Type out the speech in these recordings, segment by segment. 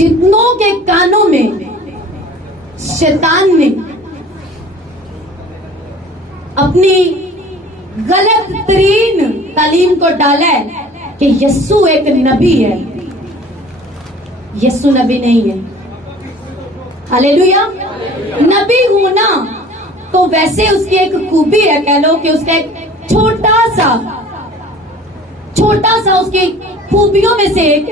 जितनों के कानों में शैतान ने अपनी गलत तरीन तालीम को डाला है कि यीशु एक नबी है, यीशु नबी नहीं है। हालेलुया। नबी होना तो वैसे उसकी एक खूबी है, कह लो कि उसका एक छोटा सा उसकी खूबियों में से एक,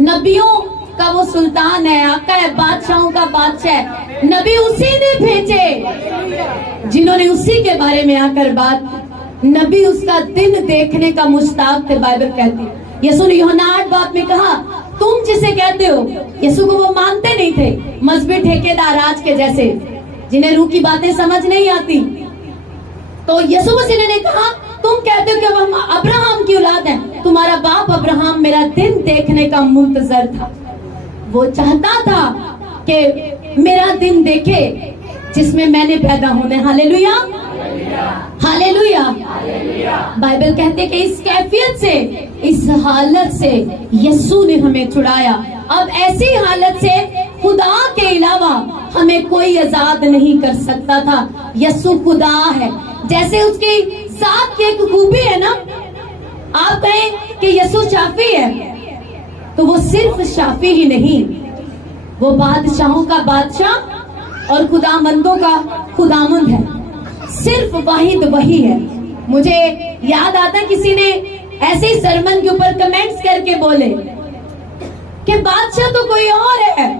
नबियों का वो सुल्तान है, आका है, बादशाहों का बादशाह है। नबी उसी ने भेजे जिन्होंने उसी के बारे में आकर बात। नबी उसका दिन देखने का मुश्ताक थे, बाइबल कहती है। यीशु ने यूहन्ना 8 में कहा, तुम जिसे कहते हो, यीशु को वो मानते नहीं थे, मजहबी ठेकेदार आज के जैसे, जिन्हें रूह की बातें समझ नहीं आती। तो यीशु मसीह ने कहा, तुम कहते हो कि हम अब्राहम की औलाद हैं, तुम्हारा बाप अब्राहम मेरा दिन देखने का मुंतजर था। वो चाहता था कि मेरा दिन देखे जिसमें मैंने पैदा होने। Hallelujah, hallelujah. बाइबल कहते कि इस कैफियत से, इस हालत से यीशु ने हमें छुड़ाया। अब ऐसी हालत से खुदा के अलावा हमें कोई आजाद नहीं कर सकता था। यीशु खुदा है। जैसे उसकी साथ की एक खूबी है ना, आप कहें कि यीशु शाफी है, तो वो सिर्फ शाफी ही नहीं, वो बादशाहों का बादशाह और खुदामंदों का खुदामंद है। सिर्फ वाहिद वही है। मुझे याद आता, किसी ने ऐसे ही सरमन के ऊपर कमेंट्स करके बोले कि बादशाह तो कोई और है,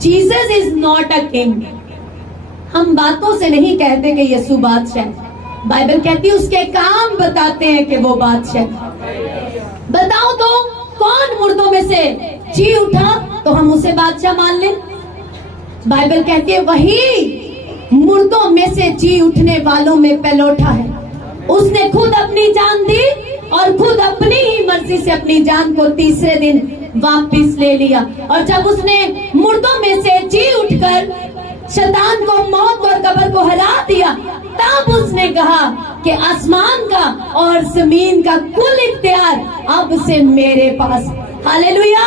Jesus is not a king. हम बातों से नहीं कहते कि यीशु बादशाह है, बाइबल कहती है उसके काम बताते हैं कि वो बादशाह। बताओ तो कौन मुर्दों में से जी उठा तो हम उसे बादशाह मान लें? बाइबल कहती है वही मुर्दों में से जी उठने वालों में पहलौठा है। उसने खुद अपनी जान दी और खुद अपनी ही मर्जी से अपनी जान को तीसरे दिन वापस ले लिया। और जब उसने मुर्दों में से जी उठकर शैतान को, मौत और कब्र को हरा दिया, तब उसने कहा कि आसमान का और जमीन का कुल इख्तियार अब से मेरे पास। हालेलुया।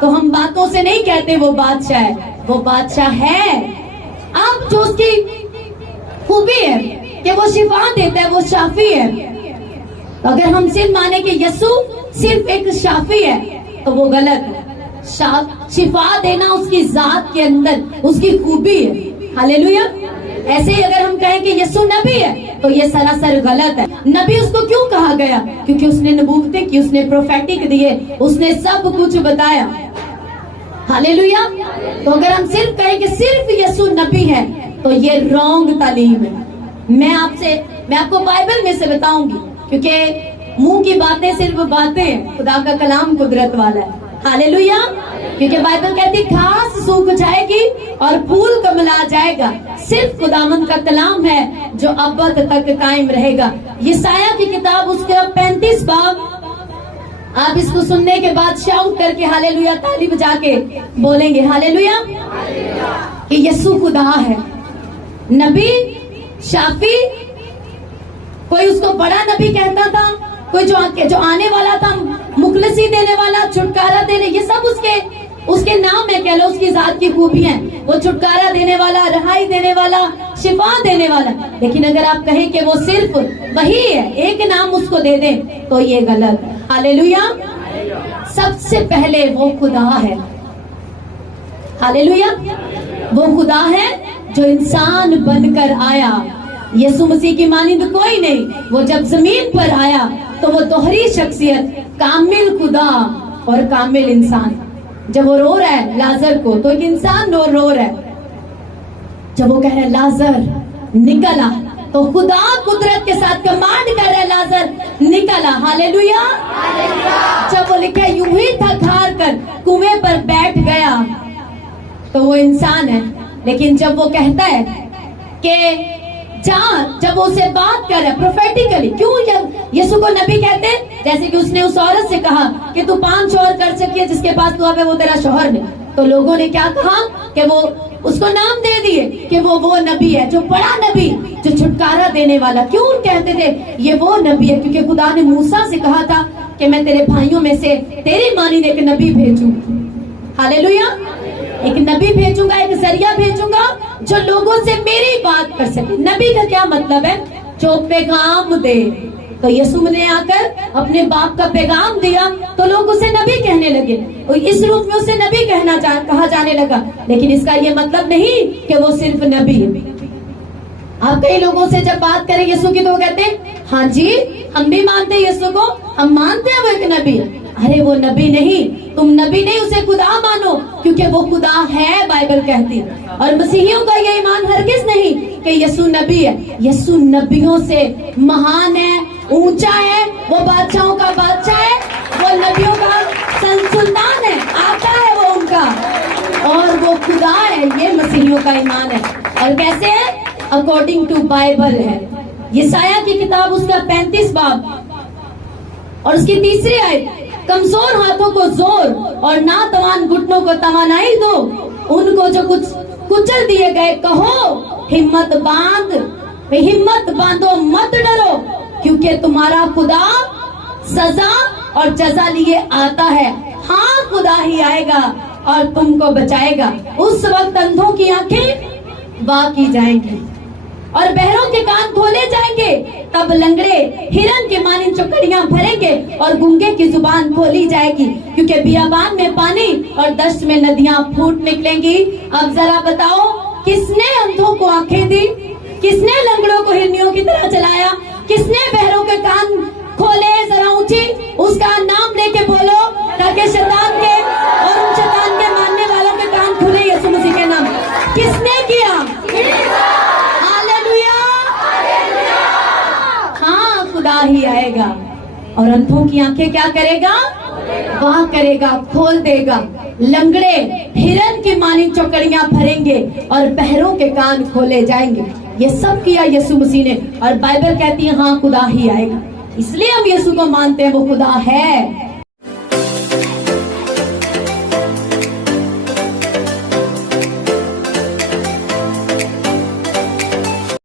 तो हम बातों से नहीं कहते वो बादशाह है, वो बादशाह है। अब जो उसकी खूबी है कि वो शिफा देता है, वो शाफी है। तो अगर हम सिर्फ माने कि यीशु सिर्फ एक शाफी है तो वो गलत है। शिफा देना उसकी जात के अंदर उसकी खूबी है। हालेलुया। ऐसे ही अगर हम कहें कि यीशु नबी है तो ये सरासर गलत है। नबी उसको क्यों कहा गया? क्योंकि उसने नबूवतें की, उसने प्रोफेटिक दिए, उसने सब कुछ बताया। हालेलुया। तो अगर हम सिर्फ कहें कि सिर्फ यीशु नबी है तो ये रॉन्ग तालीम है। मैं आपको बाइबल में से बताऊंगी, क्योंकि मुंह की बातें सिर्फ बातें हैं, खुदा का कलाम कुदरत वाला है। हालेलुया। क्योंकि बाइबल कहती घास सूख जाएगी और फूल कमला जाएगा, सिर्फ खुदावंद का कलाम है जो अबद तक कायम रहेगा। यशायाह की किताब उसका 35 बाब, आप इसको सुनने के बाद शाउट करके हालेलुया ताली बजा के बोलेंगे हालेलुया कि यीशु खुदा है। नबी, शाफी, कोई उसको बड़ा नबी कहता था, कोई जो आने वाला था, मुखलसी देने वाला, छुटकारा देने, ये सब उसके नाम है, कह लो उसकी जात की खूबी है। वो छुटकारा देने वाला, रहाई देने वाला, शिफा देने वाला। लेकिन अगर आप कहें कि वो सिर्फ वही है, एक नाम उसको दे दें तो ये गलत है। हालेलुया। सबसे पहले वो खुदा है। हालेलुया। वो खुदा है जो इंसान बनकर आया। यीशु मसीह की मानिंद कोई नहीं। वो जब जमीन पर आया तो वो दोहरी शख्सियत, कामिल खुदा और कामिल इंसान। जब वो रो रहा है लाजर को, तो एक इंसान रो रहा है। जब वो कह रहा है लाजर निकला, तो खुदा कुदरत के साथ कमांड कर रहा है लाजर निकला। हालेलुया। जब वो लिखा यूं ही थक हार कर कुएं पर बैठ गया, तो वो इंसान है। लेकिन जब वो कहता है कि जब वो उसे बात कर रहा है प्रोफेटिकली, क्यों यीशु को नबी कहते हैं? जैसे कि उसने उस औरत से कहा कि तू 5 शौहर कर सकी है, जिसके पास तू अब है वो तेरा शौहर नहीं। तो लोगों ने क्या कहा कि वो उसको नाम दे दिए कि वो नबी है, जो बड़ा नबी, जो छुटकारा देने वाला। क्यों कहते थे ये वो नबी है? क्योंकि खुदा ने मूसा से कहा था कि मैं तेरे भाइयों में से तेरी मानिंद एक नबी भेजूंगा। हालेलुया। एक नबी भेजूंगा, एक जरिया भेजूंगा जो लोगों से मेरी बात कर सके। नबी का क्या मतलब है? जो पैगाम दे। तो यीशु ने आकर अपने बाप का पैगाम दिया तो लोग उसे नबी कहने लगे और इस रूप में उसे नबी कहा जाने लगा। लेकिन इसका ये मतलब नहीं कि वो सिर्फ नबी है। आप कई लोगों से जब बात करें यीशु की तो वो कहते हैं हाँ जी हम भी मानते हैं यीशु को, हम मानते हैं वो एक नबी है। अरे वो नबी नहीं, तुम नबी नहीं उसे खुदा मानो, क्योंकि वो खुदा है, बाइबल कहती है। और मसीहियों का ये ईमान हरगिज नहीं कि यीशु नबी है। यीशु नबियों से महान है, ऊंचा है, वो बादशाहों का बादशाह है, वो नबियों का सुल्तान है, आता है वो उनका, और वो खुदा है। ये मसीहियों का ईमान है। और कैसे है? अकॉर्डिंग टू बाइबल है। यसाया की किताब उसका 35 बाब और उसकी 3री आयत, कमजोर हाथों को जोर और नातवान घुटनों को तवानाई दो, उनको जो कुछ कुचल दिए गए कहो हिम्मत बांधो, मत डरो, क्योंकि तुम्हारा खुदा सजा और जजा लिए आता है। हाँ खुदा ही आएगा और तुमको बचाएगा। उस वक्त अंधों की आंखें वाह की जाएंगी और बहरों के कान खोले जाएंगे। तब लंगड़े हिरन के मानिंद चौकड़ियां भरेंगे और गूंगे की जुबान खोली जाएगी, क्योंकि बियाबान में पानी और दश्त में नदियां फूट निकलेंगी। अब जरा बताओ, किसने अंधों को आंखें दी? किसने लंगड़ों को हिरनियों की तरह चलाया? किसने बहरों के कान खोले? जरा ऊंची उसका नाम लेके बोलो, ताकि शैतान के और उन शैतान के मानने वालों के कान खुले यीशु मसीह के नाम। किसने किया? हाँ खुदा ही आएगा और अंधों की आंखें क्या करेगा? वाह करेगा, खोल देगा। लंगड़े हिरन की मानिंद चौकड़ियां भरेंगे और बहरों के कान खोले जाएंगे। ये सब किया यीशु मसीह ने और बाइबल कहती है हाँ खुदा ही आएगा। इसलिए हम यीशु को मानते हैं, वो खुदा है।